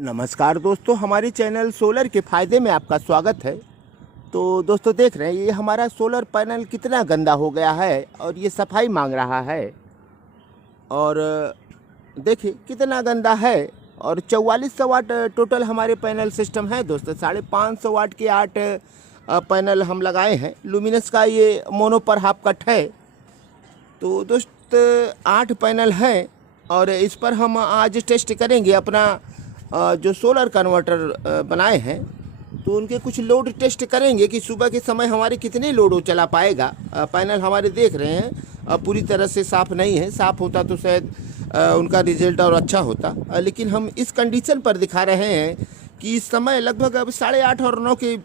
नमस्कार दोस्तों, हमारे चैनल सोलर के फ़ायदे में आपका स्वागत है। तो दोस्तों देख रहे हैं ये हमारा सोलर पैनल कितना गंदा हो गया है और ये सफाई मांग रहा है। और देखिए कितना गंदा है। और 4400 वाट टोटल हमारे पैनल सिस्टम है दोस्तों। 550 वाट के 8 पैनल हम लगाए हैं। लुमिनस का ये मोनो पर हाफ कट है। तो दोस्त 8 पैनल हैं और इस पर हम आज टेस्ट करेंगे अपना जो सोलर कन्वर्टर बनाए हैं। तो उनके कुछ लोड टेस्ट करेंगे कि सुबह के समय हमारे कितने लोड वो चला पाएगा। पैनल हमारे देख रहे हैं पूरी तरह से साफ़ नहीं है। साफ़ होता तो शायद उनका रिजल्ट और अच्छा होता, लेकिन हम इस कंडीशन पर दिखा रहे हैं कि इस समय लगभग अब 8:30 और 9 के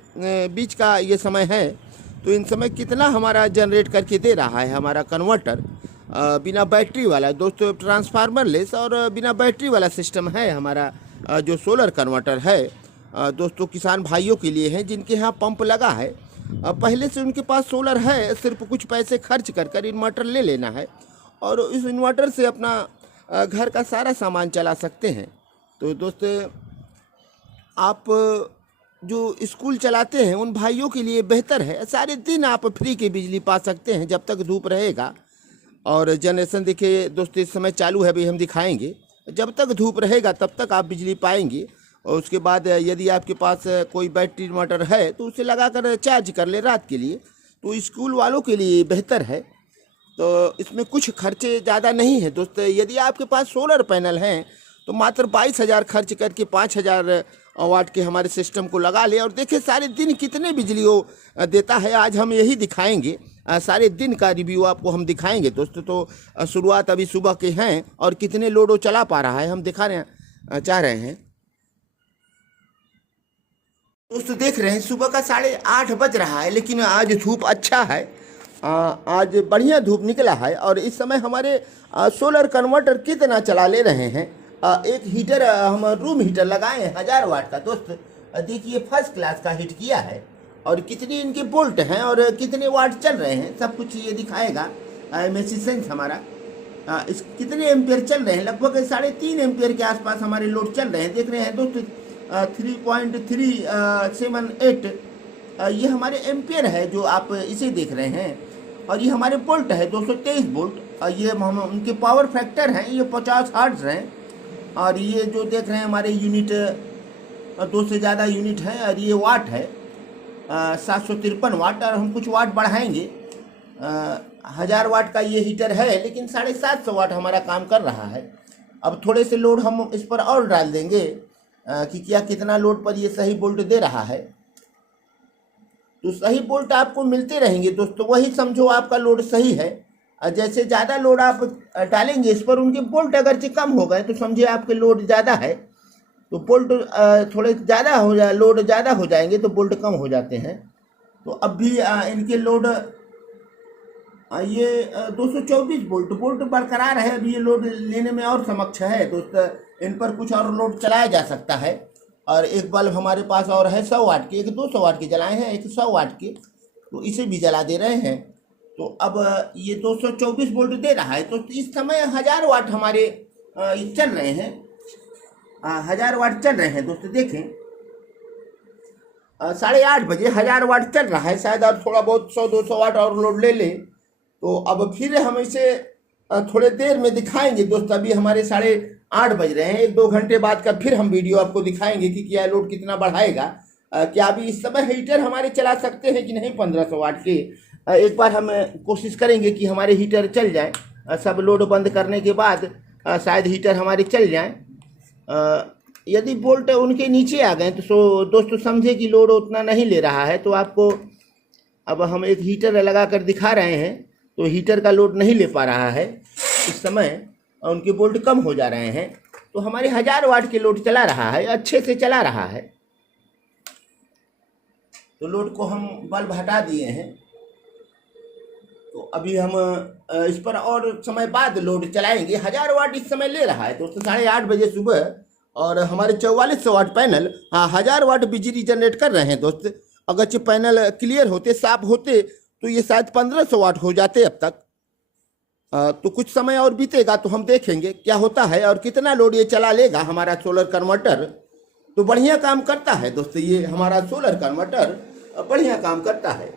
बीच का ये समय है। तो इन समय कितना हमारा जनरेट करके दे रहा है हमारा कन्वर्टर। बिना बैटरी वाला दोस्तों, ट्रांसफार्मर लेस और बिना बैटरी वाला सिस्टम है हमारा जो सोलर कन्वर्टर है। दोस्तों किसान भाइयों के लिए है जिनके यहाँ पंप लगा है। पहले से उनके पास सोलर है, सिर्फ कुछ पैसे खर्च कर कर इन्वर्टर ले लेना है और इस इन्वर्टर से अपना घर का सारा सामान चला सकते हैं। तो दोस्तों आप जो स्कूल चलाते हैं उन भाइयों के लिए बेहतर है। सारे दिन आप फ्री की बिजली पा सकते हैं जब तक धूप रहेगा। और जनरेशन देखिए दोस्तों इस समय चालू है, भी हम दिखाएंगे। जब तक धूप रहेगा तब तक आप बिजली पाएंगे। और उसके बाद यदि आपके पास कोई बैटरी इन्वर्टर है तो उसे लगाकर चार्ज कर ले रात के लिए। तो स्कूल वालों के लिए बेहतर है। तो इसमें कुछ खर्चे ज़्यादा नहीं है दोस्तों। यदि आपके पास सोलर पैनल हैं तो मात्र 22,000 खर्च करके 5,000 वाट के हमारे सिस्टम को लगा ले और देखिए सारे दिन कितने बिजली वो देता है। आज हम यही दिखाएंगे, सारे दिन का रिव्यू आपको हम दिखाएंगे दोस्तों। तो शुरुआत अभी सुबह के हैं और कितने लोड वो चला पा रहा है हम दिखा चाह रहे हैं। दोस्तों देख रहे हैं सुबह का 8:30 बज रहा है, लेकिन आज धूप अच्छा है। आज बढ़िया धूप निकला है। और इस समय हमारे सोलर कन्वर्टर कितना चला ले रहे हैं। एक हीटर हम रूम हीटर लगाए हैं 1000 वाट का दोस्त। देखिए फर्स्ट क्लास का हिट किया है। और कितनी इनके बोल्ट हैं और कितने वाट चल रहे हैं सब कुछ ये दिखाएगा एमएससी हमारा। इस कितने एम्पियर चल रहे हैं, लगभग 3.5 एम्पियर के आसपास हमारे लोड चल रहे हैं। देख रहे हैं दोस्तों 3.378 ये हमारे एम्पियर है जो आप इसे देख रहे हैं। और ये हमारे बोल्ट है 223 बोल्ट। ये हम उनके पावर फैक्टर हैं, ये 50 हर्ट्ज हैं। और ये जो देख रहे हैं हमारे यूनिट 2 से ज़्यादा यूनिट हैं। और ये वाट है 753 वाट। और हम कुछ वाट बढ़ाएंगे। 1000 वाट का ये हीटर है, लेकिन 750 वाट हमारा काम कर रहा है। अब थोड़े से लोड हम इस पर और डाल देंगे कि क्या कितना लोड पर ये सही बोल्ट दे रहा है। तो सही बोल्ट आपको मिलते रहेंगे दोस्तों, वही समझो आपका लोड सही है। जैसे ज़्यादा लोड आप डालेंगे इस पर, उनके बोल्ट अगर कम हो गए तो समझे आपके लोड ज़्यादा है। तो बोल्ट थोड़े ज़्यादा हो जाए, लोड ज़्यादा हो जाएंगे तो बोल्ट कम हो जाते हैं। तो अब भी इनके लोड ये 224 बोल्ट बरकरार है। अभी ये लोड लेने में और समक्ष है दोस्त। इन पर कुछ और लोड चलाया जा सकता है। और एक बल्ब हमारे पास और है 100 वाट के, एक 200 वाट के जलाए हैं, एक 100 वाट के, तो इसे भी जला दे रहे हैं। तो अब ये 224 वोल्ट दे रहा है। तो इस समय 1000 वाट हमारे चल रहे हैं। 1000 वाट चल रहे हैं दोस्तों। देखें 8:30 बजे 1000 वाट चल रहा है। शायद और थोड़ा बहुत 100-200 वाट और लोड ले लें तो अब फिर हम इसे थोड़े देर में दिखाएंगे दोस्त। अभी हमारे 8:30 बज रहे हैं। 1-2 घंटे बाद का फिर हम वीडियो आपको दिखाएंगे कि क्या लोड कितना बढ़ाएगा। क्या अभी इस समय हीटर हमारे चला सकते हैं कि नहीं 1500 वाट के। एक बार हम कोशिश करेंगे कि हमारे हीटर चल जाए। सब लोड बंद करने के बाद शायद हीटर हमारे चल जाए। यदि बोल्ट उनके नीचे आ गए तो दोस्तों समझे कि लोड उतना नहीं ले रहा है। तो आपको अब हम एक हीटर लगा कर दिखा रहे हैं। तो हीटर का लोड नहीं ले पा रहा है इस समय, उनके बोल्ट कम हो जा रहे हैं। तो हमारे 1000 वाट के लोड चला रहा है, अच्छे से चला रहा है। तो लोड को हम बल्ब हटा दिए हैं। तो अभी हम इस पर और समय बाद लोड चलाएंगे। 1000 वाट इस समय ले रहा है दोस्तों 8:30 बजे सुबह। और हमारे 4400 वाट पैनल 1000 वाट बिजली जनरेट कर रहे हैं दोस्त। अगर पैनल क्लियर होते, साफ होते तो ये शायद 1500 वाट हो जाते अब तक। तो कुछ समय और बीतेगा तो हम देखेंगे क्या होता है और कितना लोड ये चला लेगा हमारा सोलर कन्वर्टर। तो बढ़िया काम करता है दोस्तों, ये हमारा सोलर कन्वर्टर बढ़िया काम करता है।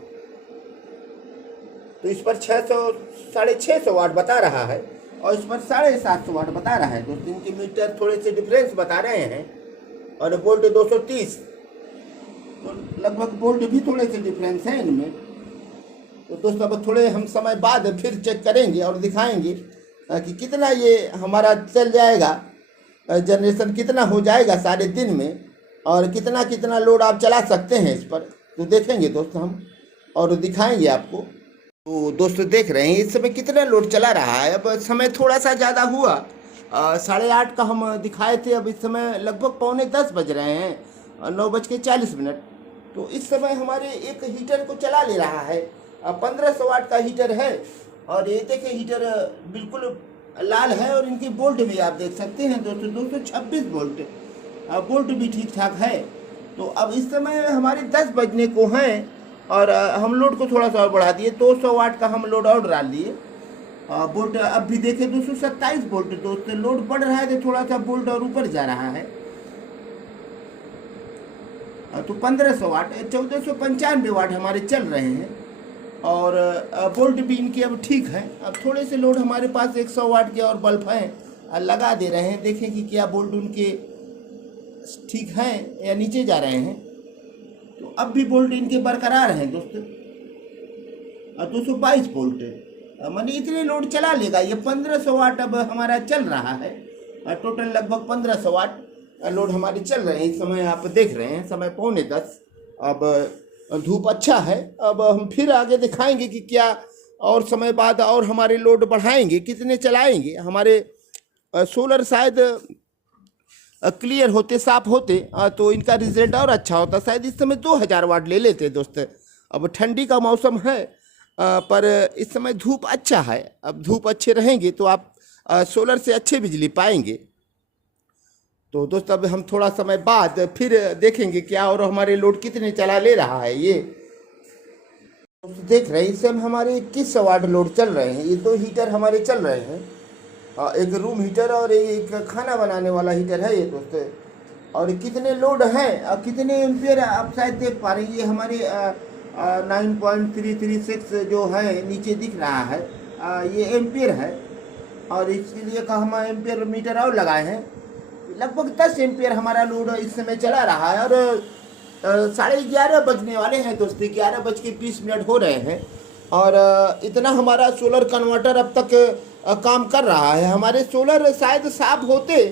तो इस पर 600 वाट बता रहा है और इस पर 750 वाट बता रहा है दोस्तों। इनके मीटर थोड़े से डिफरेंस बता रहे हैं और वोल्ट 230, तो लगभग वोल्ट भी थोड़े से डिफरेंस है इनमें। तो दोस्तों अब थोड़े हम समय बाद फिर चेक करेंगे और दिखाएंगे कि कितना ये हमारा चल जाएगा, जनरेशन कितना हो जाएगा सारे दिन में, और कितना कितना लोड आप चला सकते हैं इस पर। तो देखेंगे दोस्तों हम और दिखाएंगे आपको। तो दोस्तों देख रहे हैं इस समय कितना लोड चला रहा है। अब समय थोड़ा सा ज़्यादा हुआ, 8:30 का हम दिखाए थे, अब इस समय लगभग 9:45 बज रहे हैं, 9:40। तो इस समय हमारे एक हीटर को चला ले रहा है, 1500 वाट का हीटर है। और ये देखिए हीटर बिल्कुल लाल है और इनकी बोल्ट भी आप देख सकते हैं दोस्तों, 226 वोल्ट, बोल्ट भी ठीक ठाक है। तो अब इस समय हमारे 10 बजने को हैं और हम लोड को थोड़ा सा और बढ़ा दिए, 200 वाट का हम लोड और डाल दिए। बोल्ट अब भी देखें 227 वोल्ट दोस्तों, लोड बढ़ रहा है तो थोड़ा सा बोल्ट और ऊपर जा रहा है। तो 1500 वाट 1495 वाट हमारे चल रहे हैं और बोल्ट भी इनके अब ठीक है। अब थोड़े से लोड हमारे पास 100 वाट के और बल्ब हैं, लगा दे रहे हैं, देखें कि क्या बोल्ट उनके ठीक हैं या नीचे जा रहे हैं। तो अब भी बोल्ट इनके बरकरार हैं दोस्तों, 222 वोल्ट, मानी इतने लोड चला लेगा ये। 1500 वाट अब हमारा चल रहा है, टोटल लगभग 1500 वाट लोड हमारे चल रहे हैं इस समय। आप देख रहे हैं समय 9:45। अब धूप अच्छा है, अब हम फिर आगे दिखाएंगे कि क्या और समय बाद और हमारे लोड बढ़ाएंगे, कितने चलाएंगे। हमारे सोलर शायद क्लियर होते, साफ होते तो इनका रिजल्ट और अच्छा होता। शायद इस समय 2000 वाट ले लेते दोस्त। अब ठंडी का मौसम है पर इस समय धूप अच्छा है। अब धूप अच्छे रहेंगे तो आप सोलर से अच्छे बिजली पाएंगे। तो दोस्तों अब हम थोड़ा समय बाद फिर देखेंगे क्या और हमारे लोड कितने चला ले रहा है ये। तो देख रहे हैं इस समय हमारे 2100 वाट लोड चल रहे हैं। ये 2 हीटर हमारे चल रहे हैं, एक रूम हीटर और एक खाना बनाने वाला हीटर है ये दोस्तों। और कितने लोड हैं और कितने एम्पियर आप शायद देख पा रहे हैं। ये हमारे 9.336 जो है नीचे दिख रहा है, ये एम्पियर है। और इसके लिए का हम एम्पियर मीटर और लगाए हैं। लगभग 10 एम्पियर हमारा लोड इस समय चला रहा है। और 11:30 बजने वाले हैं दोस्तों, 11:20 हो रहे हैं। और इतना हमारा सोलर कन्वर्टर अब तक काम कर रहा है। हमारे सोलर शायद साफ होते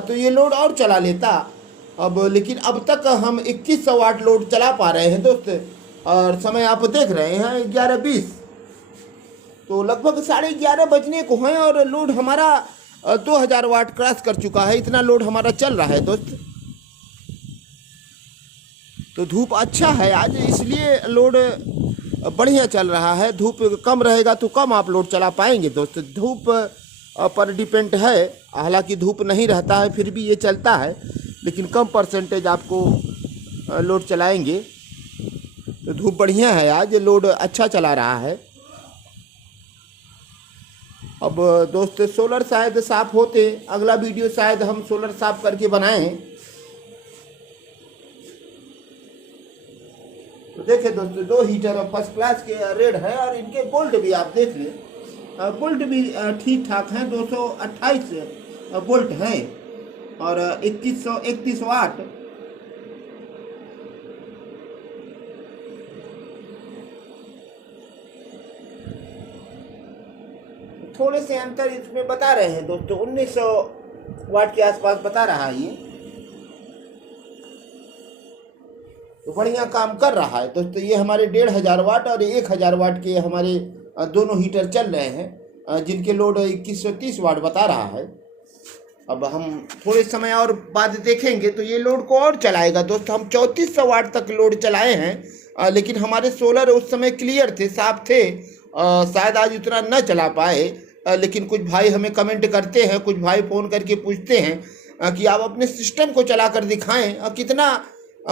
तो ये लोड और चला लेता अब, लेकिन अब तक हम 2100 वाट लोड चला पा रहे हैं दोस्त। और समय आप देख रहे हैं 11:20, तो लगभग 11:30 बजने को हैं और लोड हमारा 2000 वाट क्रॉस कर चुका है। इतना लोड हमारा चल रहा है दोस्त। तो धूप अच्छा है आज, इसलिए लोड बढ़िया चल रहा है। धूप कम रहेगा तो कम आप लोड चला पाएंगे दोस्त। धूप पर डिपेंड है, हालांकि धूप नहीं रहता है फिर भी ये चलता है, लेकिन कम परसेंटेज आपको लोड चलाएंगे। तो धूप बढ़िया है आज, लोड अच्छा चला रहा है। अब दोस्त सोलर शायद साफ होते, अगला वीडियो शायद हम सोलर साफ करके बनाएं। तो देखिए दोस्तों 2 हीटर फर्स्ट क्लास के रेड है और इनके बोल्ट भी आप देख लें, बोल्ट भी ठीक ठाक हैं, 228 बोल्ट हैं और 2131 वाट। थोड़े से अंतर इसमें बता रहे हैं दोस्तों, 1900 वाट के आसपास बता रहा है ये। तो बढ़िया काम कर रहा है दोस्तों। ये हमारे 1500 वाट और 1000 वाट के हमारे दोनों हीटर चल रहे हैं, जिनके लोड 2130 वाट बता रहा है। अब हम थोड़े समय और बाद देखेंगे तो ये लोड को और चलाएगा दोस्तों। हम 3400 वाट तक लोड चलाए हैं, लेकिन हमारे सोलर उस समय क्लियर थे, साफ थे। शायद आज उतना न चला पाए, लेकिन कुछ भाई हमें कमेंट करते हैं, कुछ भाई फ़ोन करके पूछते हैं कि आप अपने सिस्टम को चला कर दिखाएं कितना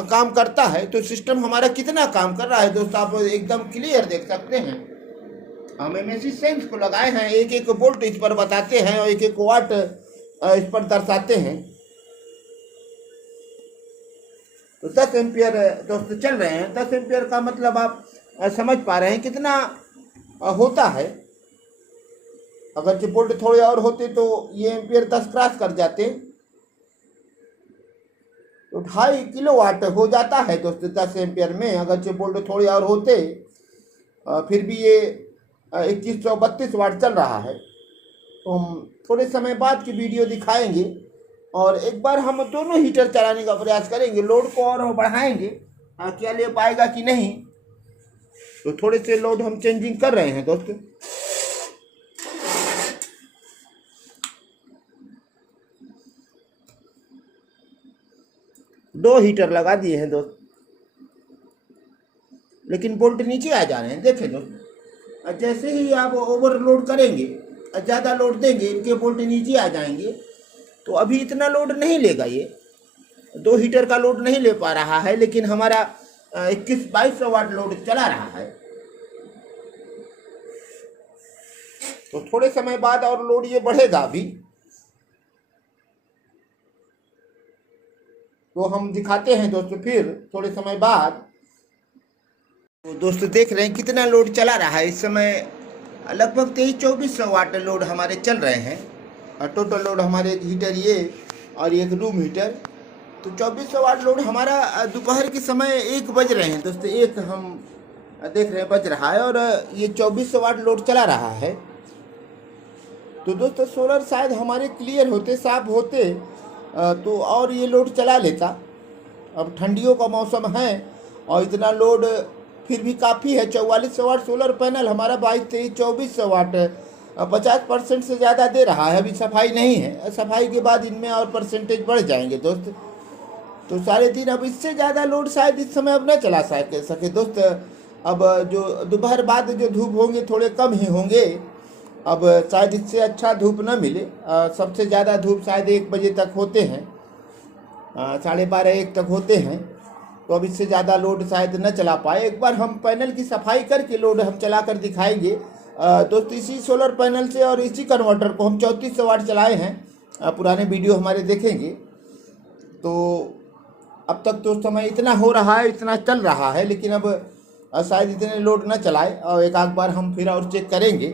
काम करता है। तो सिस्टम हमारा कितना काम कर रहा है दोस्तों आप एकदम क्लियर देख सकते हैं। हम एमएससी सेंस को लगाए हैं, एक एक वोल्ट इस पर बताते हैं और एक एक वाट इस पर दर्शाते हैं। तो 10 एम्पियर दोस्तों चल रहे हैं। 10 एम्पियर का मतलब आप समझ पा रहे हैं कितना होता है। अगर जो वोल्ट थोड़े और होते तो ये एम्पियर 10 क्रॉस कर जाते, तो 2.5 किलोवाट हो जाता है दोस्तों 10 एम्पियर में। अगर जो वोल्ट थोड़े और होते फिर भी ये 2132 वाट चल रहा है। तो हम थोड़े समय बाद की वीडियो दिखाएंगे और एक बार हम दोनों हीटर चलाने का प्रयास करेंगे, लोड को और बढ़ाएंगे क्या ले पाएगा कि नहीं। तो थोड़े से लोड हम चेंजिंग कर रहे हैं दोस्तों। दो हीटर लगा दिए हैं दोस्त, लेकिन वोल्ट नीचे आ जा रहे हैं। देखें दोस्त, जैसे ही आप ओवरलोड करेंगे, ज़्यादा लोड देंगे, इनके वोल्ट नीचे आ जाएंगे। तो अभी इतना लोड नहीं लेगा, ये 2 हीटर का लोड नहीं ले पा रहा है, लेकिन हमारा 2100-2200 वाट लोड चला रहा है। तो थोड़े समय बाद और लोड ये बढ़ेगा अभी, तो हम दिखाते हैं दोस्तों फिर थोड़े समय बाद। तो दोस्तों देख रहे हैं कितना लोड चला रहा है। इस समय लगभग 2300-2400 वाट लोड हमारे चल रहे हैं। और टोटल लोड हमारे हीटर ये और एक रूम हीटर, तो 2400 वाट लोड हमारा दोपहर के समय 1 बज रहे हैं दोस्तों। 1 हम देख रहे हैं बज रहा है और ये 2400 वाट लोड चला रहा है। तो दोस्तों सोलर शायद हमारे क्लियर होते, साफ होते तो और ये लोड चला लेता। अब ठंडियों का मौसम है और इतना लोड फिर भी काफ़ी है। 4400 वाट सोलर पैनल हमारा 22-23-2400 वाट 50% से ज़्यादा दे रहा है। अभी सफाई नहीं है, सफाई के बाद इनमें और परसेंटेज बढ़ जाएंगे दोस्त। तो 3.5 अब इससे ज़्यादा लोड शायद इस समय अब न चला सके दोस्त। अब जो दोपहर बाद जो धूप होंगे थोड़े कम ही होंगे। अब शायद इससे अच्छा धूप न मिले। सबसे ज़्यादा धूप शायद 1 बजे तक होते हैं, 12:30-1 तक होते हैं। तो अब इससे ज़्यादा लोड शायद न चला पाए। एक बार हम पैनल की सफाई करके लोड हम चला कर दिखाएंगे दोस्तों। इसी सोलर पैनल से और इसी कन्वर्टर को हम 3400 वाट चलाए हैं। पुराने वीडियो हमारे देखेंगे तो अब तक तो समय इतना हो रहा है, इतना चल रहा है, लेकिन अब शायद इतने लोड न चलाए। और एक आध बार हम फिर और चेक करेंगे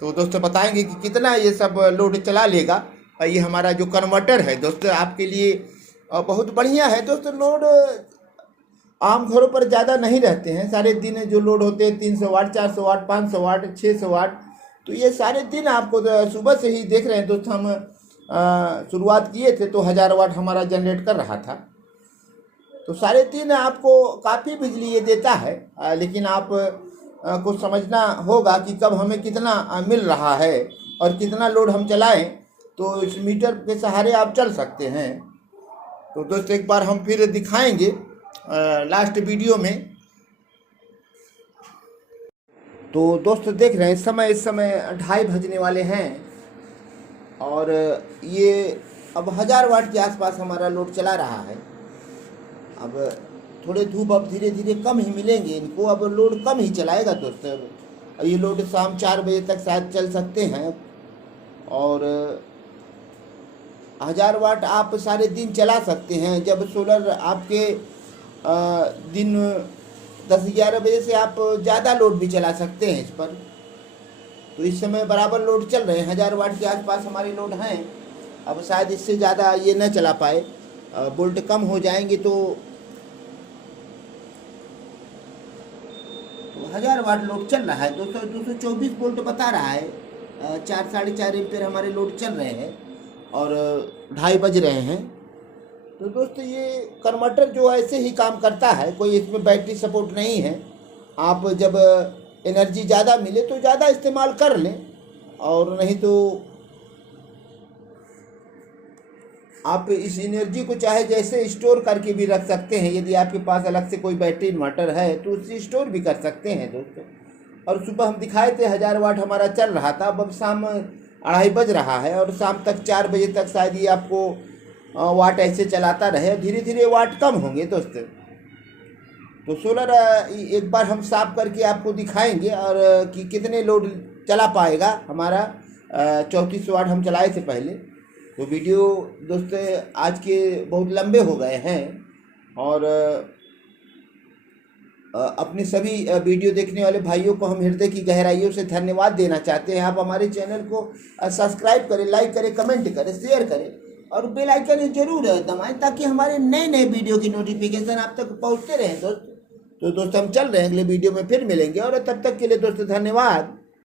तो दोस्तों बताएंगे कि कितना ये सब लोड चला लेगा। ये हमारा जो कन्वर्टर है दोस्तों आपके लिए बहुत बढ़िया है दोस्तों। लोड आम घरों पर ज़्यादा नहीं रहते हैं। सारे दिन जो लोड होते हैं 300 वाट, 400 वाट, 500 वाट, 600 वाट, तो ये सारे दिन आपको सुबह से ही देख रहे हैं दोस्त। हम शुरुआत किए थे तो 1000 वाट हमारा जनरेट कर रहा था। तो सारे दिन आपको काफ़ी बिजली ये देता है, लेकिन आप को समझना होगा कि कब हमें कितना मिल रहा है और कितना लोड हम चलाएं, तो इस मीटर के सहारे आप चल सकते हैं। तो दोस्तों एक बार हम फिर दिखाएंगे लास्ट वीडियो में। तो दोस्तों देख रहे हैं इस समय 2:30 बजने वाले हैं और ये अब 1000 वाट के आसपास हमारा लोड चला रहा है। अब थोड़े धूप अब धीरे धीरे कम ही मिलेंगे इनको, अब लोड कम ही चलाएगा दोस्तों। ये लोड शाम 4 बजे तक शायद चल सकते हैं और 1000 वाट आप सारे दिन चला सकते हैं। जब सोलर आपके दिन 10-11 बजे से आप ज़्यादा लोड भी चला सकते हैं इस पर। तो इस समय बराबर लोड चल रहे हैं, 1000 वाट के आसपास हमारे लोड हैं। अब शायद इससे ज़्यादा ये न चला पाए, वोल्ट कम हो जाएंगे तो 1000 वाट लोड चल रहा है दोस्तों। 224 वोल्ट बता रहा है। 4-4.5 एम्पीयर हमारे लोड चल रहे हैं और 2:30 बज रहे हैं। तो दोस्तों ये कन्वर्टर जो ऐसे ही काम करता है, कोई इसमें बैटरी सपोर्ट नहीं है। आप जब एनर्जी ज़्यादा मिले तो ज़्यादा इस्तेमाल कर लें, और नहीं तो आप इस एनर्जी को चाहे जैसे स्टोर करके भी रख सकते हैं। यदि आपके पास अलग से कोई बैटरी इन्वर्टर है तो उससे स्टोर भी कर सकते हैं दोस्तों। और सुबह हम दिखाए थे 1000 वाट हमारा चल रहा था। अब शाम 2:30 बज रहा है और शाम तक 4 बजे तक शायद ये आपको वाट ऐसे चलाता रहे। धीरे धीरे वाट कम होंगे दोस्तों। तो सोलर एक बार हम साफ करके आपको दिखाएंगे और कि कितने लोड चला पाएगा हमारा। 3400 वाट हम चलाए थे पहले। तो वीडियो दोस्तों आज के बहुत लंबे हो गए हैं, और अपने सभी वीडियो देखने वाले भाइयों को हम हृदय की गहराइयों से धन्यवाद देना चाहते हैं। आप हमारे चैनल को सब्सक्राइब करें, लाइक करें, कमेंट करें, शेयर करें और बेल आइकन जरूर दबाएं ताकि हमारे नए नए वीडियो की नोटिफिकेशन आप तक पहुंचते रहें दोस्त। तो दोस्तों हम चल रहे हैं, अगले वीडियो में फिर मिलेंगे और तब तक के लिए दोस्तों धन्यवाद।